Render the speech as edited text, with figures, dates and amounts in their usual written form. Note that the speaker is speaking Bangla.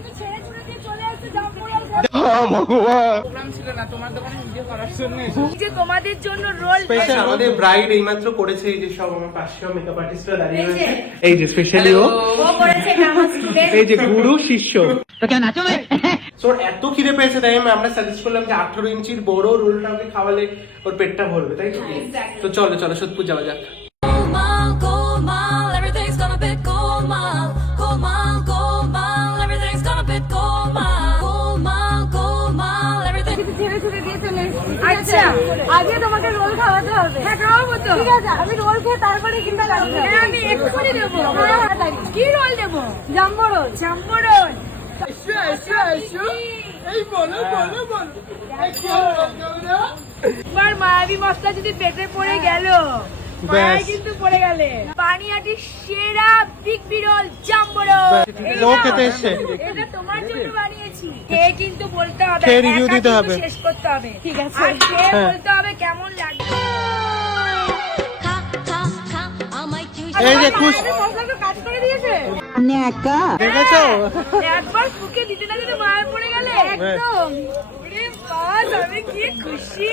সবকিছু ছেড়ে ছুড়ে দিয়ে চলে আসছে জাম্বুরাল প্রোগ্রাম ছিল না তোমার দোকানে ভিডিও করার জন্য যে তোমাদের জন্য রোল স্পেশাল আমাদের ব্রাইড এইমাত্র করেছে, এই যে সব আমার পাশে মেকআপ আর্টিস্টরা দাঁড়িয়ে আছে, এই যে স্পেশালি ও করেছে আমার স্টুডেন্ট এই যে গুরু শিষ্য। তো কেন নাচো মে ওর এত খিদে পেয়েছে, তাই আমরা সাজেস্ট করলাম যে 18 ইঞ্চির বড় রোলটা ওকে খাওয়ালে ওর পেটটা ভরবে, তাই তো? তো চলো চলো সোদপুর যাওয়া যাক। Everything's gonna be Golmaal, Golmaal, Golmaal. Everything's gonna be Golmaal, Golmaal, Golmaal. Everything. ছেড়ে ছুড়ে দিয়ে চলে এসেছি। আচ্ছা আগে তোমাকে রোল খাওয়াতে হবে। হ্যাঁ খাওয়াবো তো। ঠিক আছে আমি রোল খেয়ে তারপরে কিনতে যাবো। হ্যাঁ আমি এক্ষুনি দেবো। কি রোল দেবো? Jumbo roll. Jumbo roll. এই বলো বলো বলো তোমার মায়াবী মশলা যদি পেটে পড়ে গেল, মায়া কিন্তু পড়ে গেলে। পানিয়াটি সেরা বিগ বিরল জাম্বো রোল। ও খেতে এসছে। এটা তোমার জন্য বানিয়েছি। খেয়ে কিন্তু বলতে হবে, খেয়ে review একা দিতে কিন্তু হবে। শেষ করতে হবে। ঠিক আছে। আর খেয়ে হ্যাঁ। বলতে হবে কেমন লাগবে। Ka, ka, ka. I might do. এই যে খুশ মায়াবী মশলাটা কাজ করে দিয়েছে। দেখেছো? একবার ফুকে দিতে না দিতে মায়া পড়ে গেলে একদম। ওরে বাস আমি কি খুশি।